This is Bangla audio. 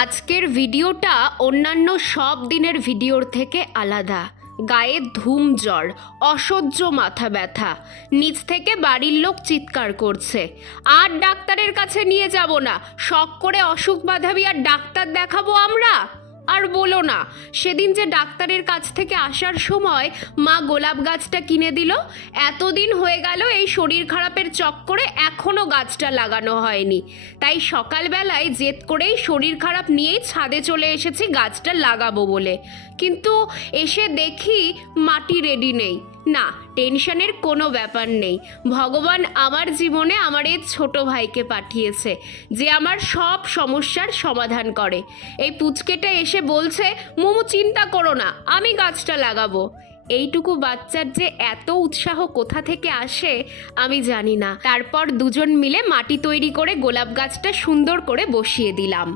আজকের ভিডিওটা অন্যান্য সব দিনের ভিডিওর থেকে আলাদা। গায়ে ধুম জ্বর, অসহ্য মাথা ব্যথা, নিচ থেকে বাড়ির লোক চিৎকার করছে, আর ডাক্তারের কাছে নিয়ে যাব না, শখ করে অসুখ বাঁধাবি আর ডাক্তার দেখাবো আমরা। আর বলো না, সেদিন যে ডাক্তারের কাছ থেকে আসার সময় মা গোলাপ গাছটা কিনে দিল, এতদিন হয়ে গেল এই শরীর খারাপের চক্করে এখনও গাছটা লাগানো হয়নি। তাই সকালবেলায় জেদ করেই শরীর খারাপ নিয়েই ছাদে চলে এসেছি গাছটা লাগাবো বলে, কিন্তু এসে দেখি মাটি রেডি নেই। না, টেনশনের কোনো ব্যাপার নেই। ভগবান আমার জীবনে আমার এই ছোট ভাইকে পাঠিয়েছে, যে আমার সব সমস্যার সমাধান করে। এই পুচকেটা এসে বলছে, মোমো চিন্তা করো না, আমি গাছটা লাগাবো। এইটুকু বাচ্চার যে এত উৎসাহ কোথা থেকে আসে আমি জানি না। তারপর দুজন মিলে মাটি তৈরি করে গোলাপ গাছটা সুন্দর করে বসিয়ে দিলাম।